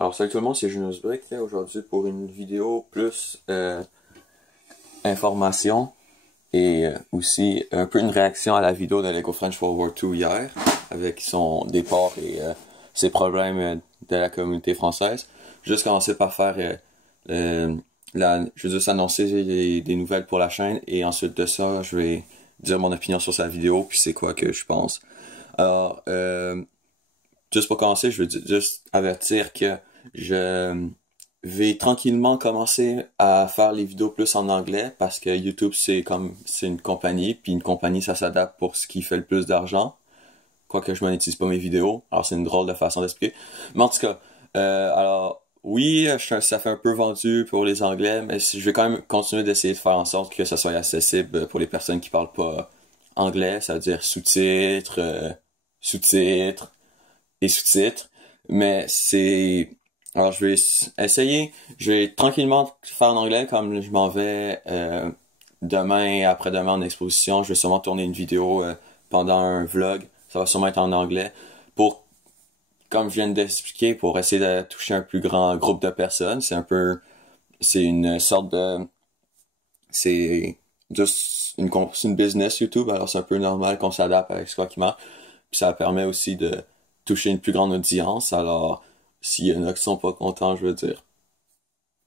Alors salut tout le monde, c'est Junus Break aujourd'hui pour une vidéo plus information et aussi un peu une réaction à la vidéo de Lego French World War II hier avec son départ et ses problèmes de la communauté française. Juste commencer par faire je vais juste annoncer des nouvelles pour la chaîne et ensuite de ça je vais dire mon opinion sur sa vidéo puis c'est quoi que je pense. Alors juste pour commencer, je veux juste avertir que je vais tranquillement commencer à faire les vidéos plus en anglais parce que YouTube c'est une compagnie, puis une compagnie ça s'adapte pour ce qui fait le plus d'argent. Quoique je monétise pas mes vidéos, alors c'est une drôle de façon d'expliquer. Mais en tout cas, alors oui, ça fait un peu vendu pour les anglais, mais je vais quand même continuer d'essayer de faire en sorte que ça soit accessible pour les personnes qui parlent pas anglais, ça veut dire sous-titres, sous-titres et sous-titres, mais alors je vais essayer, je vais tranquillement faire en anglais comme je m'en vais demain et après-demain en exposition, je vais sûrement tourner une vidéo pendant un vlog, ça va sûrement être en anglais, pour, comme je viens d'expliquer, pour essayer de toucher un plus grand groupe de personnes, c'est une sorte de, c'est juste une business YouTube, alors c'est un peu normal qu'on s'adapte avec ce qui marche, puis ça permet aussi de toucher une plus grande audience, alors s'il y en a qui sont pas contents, je veux dire,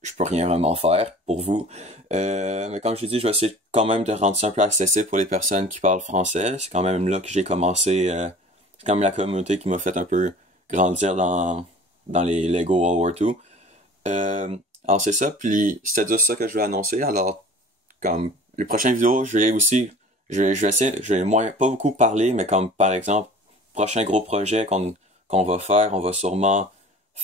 je peux rien vraiment faire pour vous. Mais comme je l'ai dit, je vais essayer quand même de rendre ça un peu accessible pour les personnes qui parlent français. C'est quand même là que j'ai commencé, c'est quand même la communauté qui m'a fait un peu grandir dans les Lego World War II. Alors c'est ça, puis c'était juste ça que je vais annoncer. Alors, comme les prochaines vidéos, je vais essayer, je vais pas beaucoup parler, mais comme par exemple, prochain gros projet qu'on va faire, on va sûrement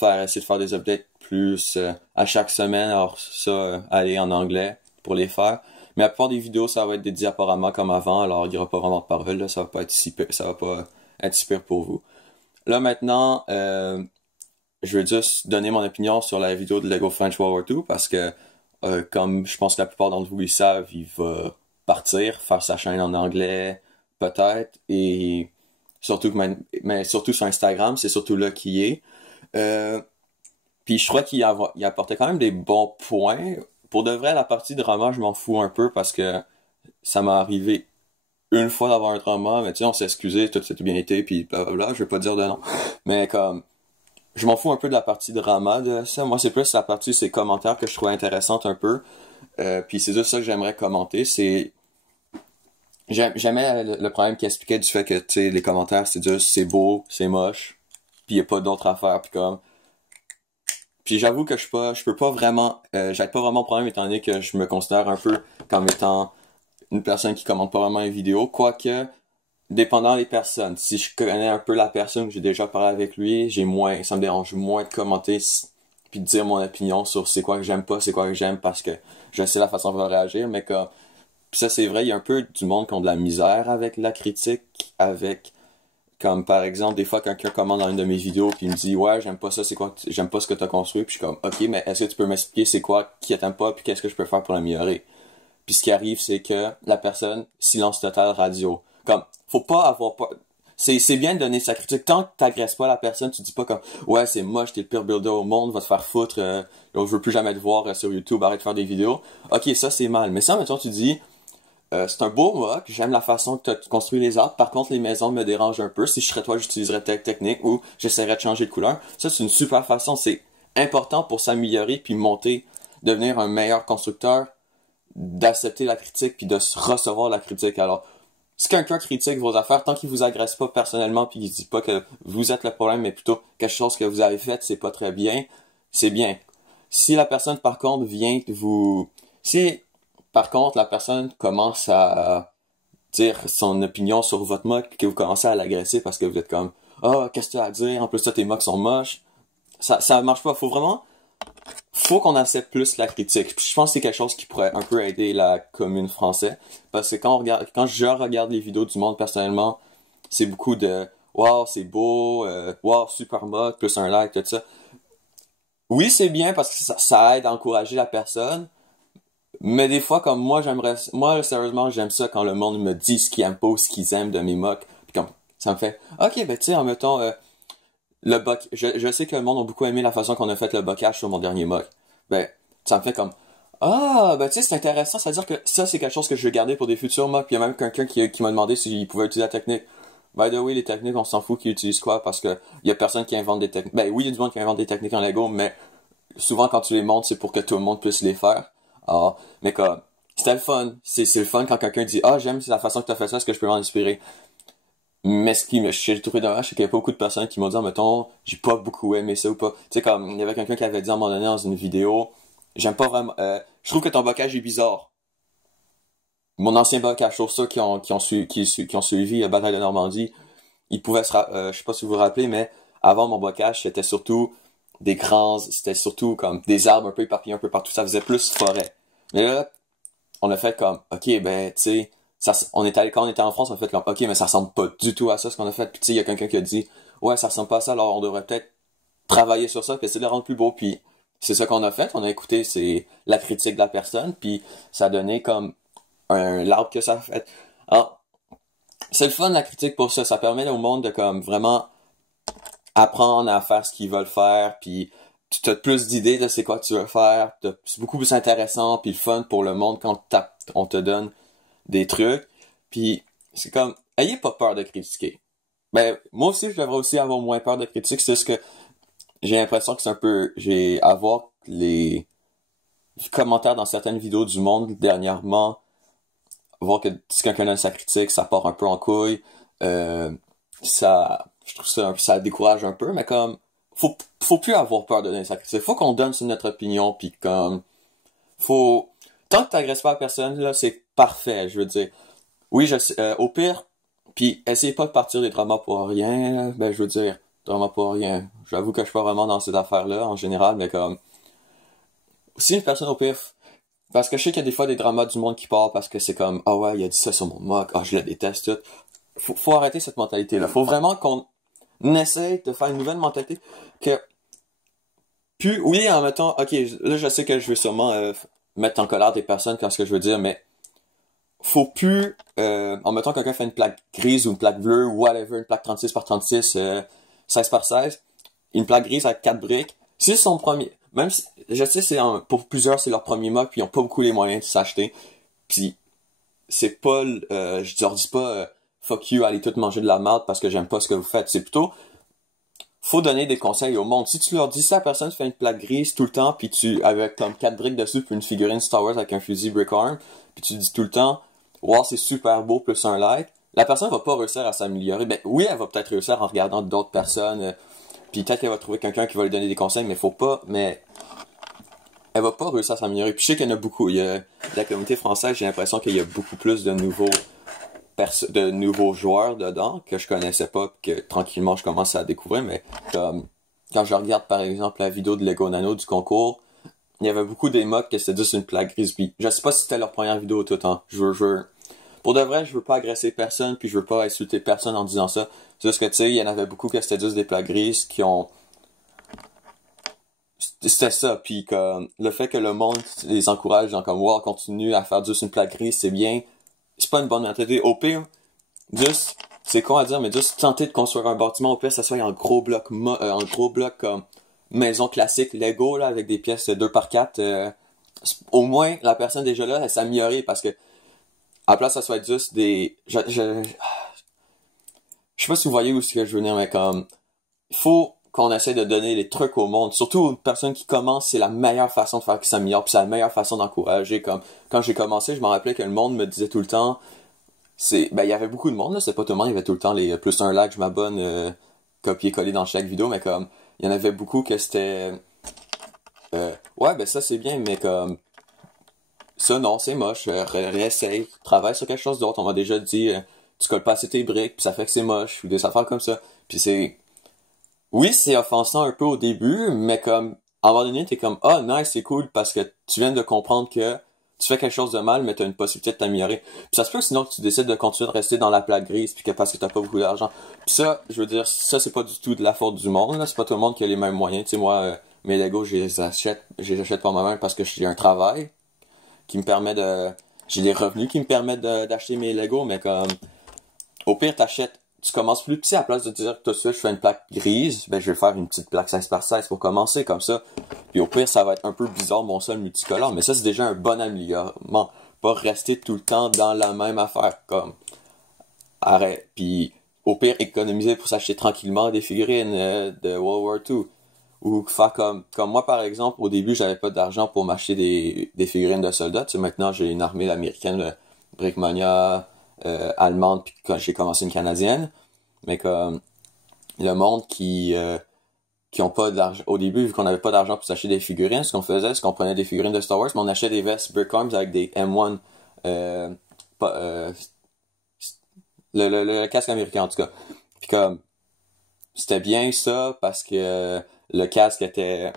essayer de faire des updates plus à chaque semaine, alors ça, aller en anglais pour les faire. Mais la plupart des vidéos, ça va être des diaporamas comme avant, alors il n'y aura pas vraiment de parole, là, ça va pas être si pire pour vous. Là maintenant, je vais juste donner mon opinion sur la vidéo de Lego French World War II parce que comme je pense que la plupart d'entre vous le savent, il va partir, faire sa chaîne en anglais, peut-être, et surtout mais surtout sur Instagram, c'est surtout là qu'il est. Puis je crois qu'il apportait quand même des bons points. Pour de vrai, la partie drama, je m'en fous un peu parce que ça m'est arrivé une fois d'avoir un drama, mais tu sais, on s'est excusé, tout s'est bien été, puis blablabla, je vais pas dire de nom. Mais comme, je m'en fous un peu de la partie drama de ça. Moi, c'est plus la partie, ces commentaires que je trouvais intéressantes un peu. Puis c'est juste ça que j'aimerais commenter, j'aimais le problème qui expliquait du fait que, tu sais, les commentaires, c'est juste, c'est beau, c'est moche, puis y a pas d'autre affaire, puis j'avoue que je peux pas vraiment, j'aide pas vraiment au problème étant donné que je me considère un peu comme étant une personne qui commente pas vraiment les vidéos, quoique, dépendant des personnes, si je connais un peu la personne, que j'ai déjà parlé avec lui, ça me dérange moins de commenter, puis de dire mon opinion sur c'est quoi que j'aime pas, c'est quoi que j'aime, parce que je sais la façon dont il va réagir, mais que, pis ça c'est vrai, il y a un peu du monde qui ont de la misère avec la critique, comme par exemple, des fois quelqu'un commande dans une de mes vidéos puis il me dit ouais j'aime pas ça, j'aime pas ce que t'as construit, puis je suis comme ok mais est-ce que tu peux m'expliquer c'est quoi qui t'aime pas puis qu'est-ce que je peux faire pour l'améliorer. Puis ce qui arrive c'est que la personne silence total radio. Comme faut pas avoir pas c'est bien de donner sa critique tant que t'agresses pas la personne, tu dis pas comme ouais c'est moche, t'es le pire builder au monde, va te faire foutre, je veux plus jamais te voir sur YouTube, arrête de faire des vidéos. Ok ça c'est mal, mais ça maintenant tu dis c'est un beau mock, j'aime la façon que tu construis les arbres. Par contre, les maisons me dérangent un peu. Si je serais toi, j'utiliserais telle technique ou j'essaierais de changer de couleur. Ça, c'est une super façon. C'est important pour s'améliorer puis monter, devenir un meilleur constructeur, d'accepter la critique puis de recevoir la critique. Alors, si quelqu'un critique vos affaires, tant qu'il vous agresse pas personnellement puis qu'il dit pas que vous êtes le problème, mais plutôt quelque chose que vous avez fait, c'est pas très bien, c'est bien. Si la personne, par contre, par contre, la personne commence à dire son opinion sur votre mock puis que vous commencez à l'agresser parce que vous êtes comme oh, qu'est-ce que tu as à dire? En plus, toi, tes mocks sont moches. Ça marche pas. Faut qu'on accepte plus la critique. Puis je pense que c'est quelque chose qui pourrait un peu aider la commune française. Parce que quand je regarde les vidéos du monde personnellement, c'est beaucoup de wow, c'est beau, wow, super mock, plus un like, tout ça. Oui, c'est bien parce que ça aide à encourager la personne. Mais des fois, comme moi, sérieusement, j'aime ça quand le monde me dit ce qu'ils aiment pas ou ce qu'ils aiment de mes mocks. Puis comme, ça me fait, ok, ben, tu sais, en mettant, je sais que le monde a beaucoup aimé la façon qu'on a fait le bocage sur mon dernier mock. Ben, ça me fait comme, ah, ben tu sais, c'est intéressant, c'est-à-dire que ça, c'est quelque chose que je vais garder pour des futurs mocks. Puis il y a même quelqu'un qui m'a demandé s'il pouvait utiliser la technique. By the way, les techniques, on s'en fout qui utilisent quoi, parce que y a personne qui invente des techniques. Ben oui, il y a du monde qui invente des techniques en Lego, mais souvent quand tu les montres, c'est pour que tout le monde puisse les faire. Ah, mais comme, c'était le fun. C'est le fun quand quelqu'un dit, ah, j'aime la façon que tu as fait ça, est-ce que je peux m'en inspirer? Mais j'ai trouvé dommage, c'est qu'il y a pas beaucoup de personnes qui m'ont dit, ah, mettons, j'ai pas beaucoup aimé ça ou pas. Tu sais, comme, il y avait quelqu'un qui avait dit à un moment donné dans une vidéo, j'aime pas vraiment, je trouve que ton bocage est bizarre. Mon ancien bocage sur ceux qui ont suivi la bataille de Normandie, ils pouvaient je sais pas si vous vous rappelez, mais avant mon bocage, c'était surtout comme des arbres un peu éparpillés un peu partout, ça faisait plus forêt. Mais là, on a fait comme, ok, ben, tu sais, quand on était en France, on a fait comme, ok, mais ça ressemble pas du tout à ça, ce qu'on a fait. Puis tu sais, il y a quelqu'un qui a dit, ouais, ça ressemble pas à ça, alors on devrait peut-être travailler sur ça, puis essayer de le rendre plus beau. Puis c'est ça qu'on a fait. On a écouté la critique de la personne, puis ça a donné comme l'arbre que ça a fait. Alors, c'est le fun la critique pour ça. Ça permet au monde de comme vraiment apprendre à faire ce qu'ils veulent faire, puis tu as plus d'idées de c'est quoi que tu veux faire. C'est beaucoup plus intéressant, puis le fun pour le monde quand on te donne des trucs. Puis c'est comme, ayez pas peur de critiquer. Ben, moi aussi, je devrais aussi avoir moins peur de critiquer. C'est juste que j'ai l'impression que j'ai à voir les commentaires dans certaines vidéos du monde dernièrement, voir que si quelqu'un donne sa critique, ça part un peu en couille. Je trouve ça décourage un peu, mais comme, faut plus avoir peur de donner sa critique. Faut qu'on donne sur notre opinion, puis comme, tant que t'agresses pas la personne, là, c'est parfait, je veux dire. Oui, au pire, puis essayez pas de partir des dramas pour rien, là. Ben, je veux dire, dramas pour rien. J'avoue que je suis pas vraiment dans ces affaires-là, en général, mais comme, si une personne au pire, parce que je sais qu'il y a des fois des dramas du monde qui partent parce que c'est comme, ah ouais, il a dit ça sur mon mock, ah, je le déteste, tout. Faut arrêter cette mentalité-là. Faut vraiment qu'on essaye de faire une nouvelle mentalité que, oui, en mettant, ok, là, je sais que je vais sûrement mettre en colère des personnes quand ce que je veux dire, mais faut plus, en mettant quelqu'un fait une plaque grise ou une plaque bleue ou whatever, une plaque 36 par 36, 16 par 16, une plaque grise avec 4 briques, si c'est son premier, même si, je sais, pour plusieurs, c'est leur premier mock, puis ils ont pas beaucoup les moyens de s'acheter, puis c'est pas, je leur dis pas, fuck you, allez tout manger de la merde parce que j'aime pas ce que vous faites, c'est plutôt, faut donner des conseils au monde. Si tu leur dis ça, la personne fait une plaque grise tout le temps, puis avec comme 4 briques dessus, puis une figurine Star Wars avec un fusil brick arm, puis tu dis tout le temps, wow, c'est super beau, plus un like, la personne va pas réussir à s'améliorer. Ben oui, elle va peut-être réussir en regardant d'autres personnes, puis peut-être qu'elle va trouver quelqu'un qui va lui donner des conseils, mais elle va pas réussir à s'améliorer. Puis je sais qu'il y en a beaucoup. Il y a la communauté française, j'ai l'impression qu'il y a beaucoup plus de nouveaux joueurs dedans que je connaissais pas, puis que tranquillement je commence à découvrir, mais comme quand je regarde par exemple la vidéo de Lego Nano du concours, il y avait beaucoup des mocks que c'était juste une plaque grise, puis je sais pas si c'était leur première vidéo tout le temps. Pour de vrai, je veux pas agresser personne, puis je veux pas insulter personne en disant ça. C'est juste que tu sais, il y en avait beaucoup que c'était juste des plaques grises c'était ça, puis comme le fait que le monde les encourage, genre comme wow, continue à faire juste une plaque grise, c'est bien. C'est pas une bonne mentalité. Au pire, juste, c'est con à dire, mais juste tenter de construire un bâtiment, au pire, ça soit en gros bloc, comme maison classique Lego, là, avec des pièces 2x4. Au moins, la personne déjà là, elle s'améliorer parce que, à la place, ça soit être juste des, je sais pas si vous voyez où c'est que je veux venir, mais comme, il faut qu'on essaie de donner les trucs au monde. Surtout une personne qui commence, c'est la meilleure façon de faire qu'il s'améliore, puis c'est la meilleure façon d'encourager. Comme, quand j'ai commencé, je me rappelais que le monde me disait tout le temps, il y avait beaucoup de monde, là, c'est pas tout le monde, il y avait tout le temps les plus un like, je m'abonne, copier-coller dans chaque vidéo, mais comme, il y en avait beaucoup que c'était, ouais, ben ça c'est bien, mais comme, ça non, c'est moche, réessaye, travaille sur quelque chose d'autre, on m'a déjà dit, tu colles pas assez tes briques, puis ça fait que c'est moche, ou des affaires comme ça, puis oui, c'est offensant un peu au début, mais comme, à un moment donné, t'es comme, ah, nice, c'est cool, parce que tu viens de comprendre que tu fais quelque chose de mal, mais t'as une possibilité de t'améliorer. Puis ça se peut que sinon que tu décides de continuer de rester dans la plaque grise, puis que parce que t'as pas beaucoup d'argent. Puis ça, je veux dire, ça c'est pas du tout de la faute du monde, là. C'est pas tout le monde qui a les mêmes moyens. Tu sais, moi, mes Legos, je les achète pas moi-même parce que j'ai un travail qui me permet j'ai des revenus qui me permettent d'acheter mes Legos, mais comme, au pire, tu commences plus petit, à la place de te dire tout de suite je fais une plaque grise, ben je vais faire une petite plaque 16x16 pour commencer comme ça. Puis au pire, ça va être un peu bizarre mon sol multicolore, mais ça c'est déjà un bon améliorement. Pas rester tout le temps dans la même affaire, comme arrête. Puis au pire, économiser pour s'acheter tranquillement des figurines de World War II. Ou faire comme moi par exemple, au début j'avais pas d'argent pour m'acheter des figurines de soldats. Tu sais, maintenant j'ai une armée américaine, Brickmania, allemande, puis quand j'ai commencé une canadienne. Mais comme le monde qui ont pas d'argent. Au début, vu qu'on avait pas d'argent pour s'acheter des figurines, ce qu'on faisait, c'est qu'on prenait des figurines de Star Wars, mais on achetait des vestes Brickarms avec des M1 pas, le casque américain en tout cas. Puis comme c'était bien ça parce que le casque était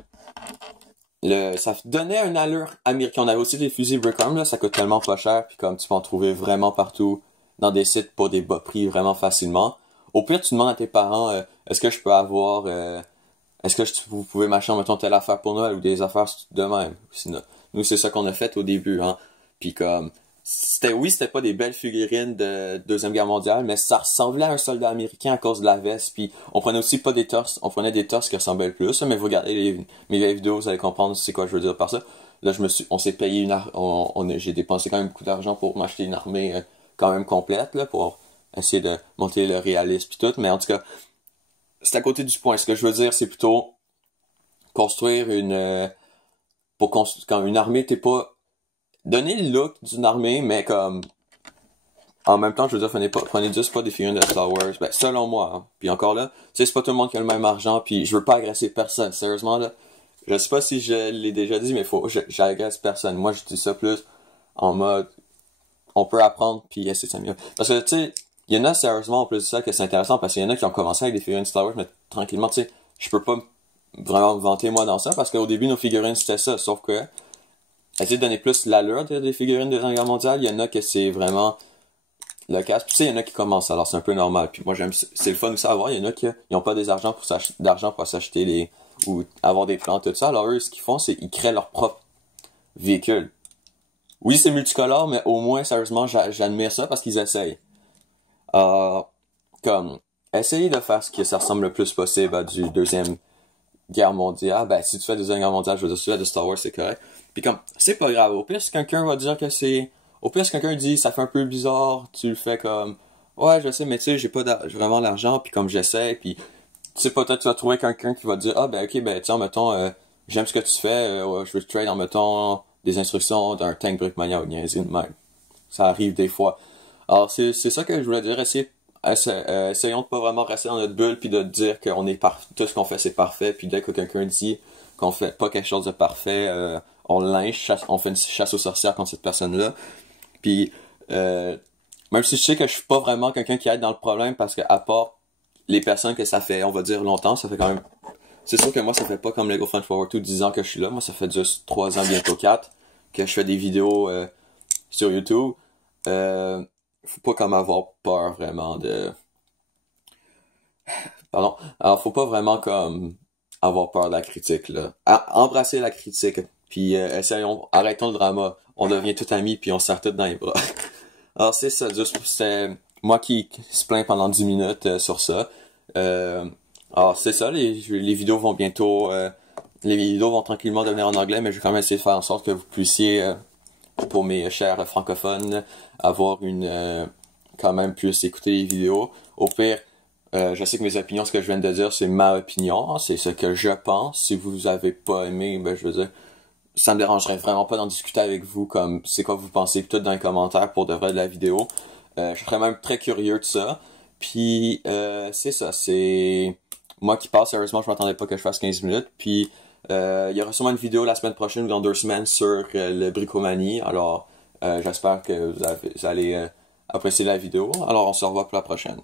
ça donnait une allure américaine. On avait aussi des fusils Brickarm là, ça coûte tellement pas cher puis comme tu peux en trouver vraiment partout dans des sites pour des bas prix vraiment facilement. Au pire, tu demandes à tes parents est-ce que je peux avoir est-ce que vous pouvez m'acheter mettons telle affaire pour Noël ou des affaires de même. Sinon, nous c'est ça qu'on a fait au début hein. Puis comme c'était pas des belles figurines de Deuxième Guerre mondiale, mais ça ressemblait à un soldat américain à cause de la veste. Puis on prenait aussi pas des torses, on prenait des torses qui ressemblaient le plus. Mais vous regardez mes vieilles vidéos, vous allez comprendre c'est quoi je veux dire par ça. Là, on s'est payé j'ai dépensé quand même beaucoup d'argent pour m'acheter une armée quand même complète là, pour essayer de monter le réalisme puis tout. Mais en tout cas, c'est à côté du point. Ce que je veux dire, c'est plutôt construire quand une armée, t'es pas donner le look d'une armée, mais comme en même temps, je veux dire, prenez juste pas des figurines de Star Wars. Ben, selon moi, hein. Puis encore là, tu sais, c'est pas tout le monde qui a le même argent, puis je veux pas agresser personne. Sérieusement, là, je sais pas si je l'ai déjà dit, mais j'agresse personne. Moi, je dis ça plus en mode, on peut apprendre, puis essayer ça mieux. Parce que, tu sais, il y en a, sérieusement, en plus de ça, que c'est intéressant, parce qu'il y en a qui ont commencé avec des figurines Star Wars, mais tranquillement, tu sais, je peux pas vraiment me vanter, moi, dans ça, parce qu'au début, nos figurines, c'était ça, sauf que, essayer de donner plus l'allure des figurines de Deuxième Guerre mondiale, il y en a que c'est vraiment le casque. Puis tu sais, il y en a qui commencent, alors c'est un peu normal. Puis moi c'est le fun de savoir, il y en a qui n'ont pas d'argent pour s'acheter ou avoir des plans, tout ça. Alors eux, ce qu'ils font, c'est qu'ils créent leur propre véhicule. Oui, c'est multicolore, mais au moins, sérieusement, j'admire ça parce qu'ils essayent. Comme, essayer de faire ce que ça ressemble le plus possible à du Deuxième Guerre mondiale. Ben, si tu fais Deuxième Guerre mondiale, je veux dire, si tu fais de Star Wars, c'est correct. Puis comme, c'est pas grave. Au pire, si quelqu'un va dire que c'est... Au pire, si quelqu'un dit, ça fait un peu bizarre, tu le fais comme... Ouais, je sais, mais tu sais, j'ai pas vraiment l'argent, puis comme j'essaie, puis... Tu sais, peut-être tu vas trouver quelqu'un qui va dire, ah ben ok, ben tiens, mettons, j'aime ce que tu fais, ouais, je veux te trade en mettant des instructions d'un tank Brickmania ou niaiserie de même. Ça arrive des fois. Alors, c'est ça que je voulais dire, essayons de pas vraiment rester dans notre bulle, puis de dire qu'on est tout ce qu'on fait, c'est parfait, puis dès que quelqu'un dit qu'on fait pas quelque chose de parfait, on lynche, on fait une chasse aux sorcières contre cette personne-là. Puis même si je sais que je suis pas vraiment quelqu'un qui aide dans le problème, parce que à part les personnes que ça fait, on va dire longtemps, ça fait quand même... C'est sûr que moi, ça fait pas comme Lego French Forward 2 10 ans que je suis là. Moi, ça fait juste 3 ans, bientôt 4, que je fais des vidéos sur YouTube. Faut pas comme avoir peur vraiment de... Pardon. Alors, faut pas vraiment comme avoir peur de la critique, là. Embrasser la critique, puis arrêtons le drama. On devient tout amis, puis on se serre tout dans les bras. Alors, c'est ça, c'est moi qui se plains pendant 10 minutes sur ça. Alors, c'est ça, les vidéos vont bientôt... les vidéos vont tranquillement devenir en anglais, mais je vais quand même essayer de faire en sorte que vous puissiez, pour mes chers francophones, avoir quand même plus écouter les vidéos. Au pire, je sais que mes opinions, ce que je viens de dire, c'est ma opinion, hein, c'est ce que je pense. Si vous avez pas aimé, ben je veux dire, ça me dérangerait vraiment pas d'en discuter avec vous, comme c'est quoi vous pensez, tout dans les commentaires pour de vrai de la vidéo. Je serais même très curieux de ça. Puis c'est ça, c'est moi qui passe, sérieusement, je m'attendais pas que je fasse 15 minutes. Puis il y aura sûrement une vidéo la semaine prochaine ou dans 2 semaines sur le Bricomanie. Alors j'espère que vous allez apprécier la vidéo. Alors on se revoit pour la prochaine.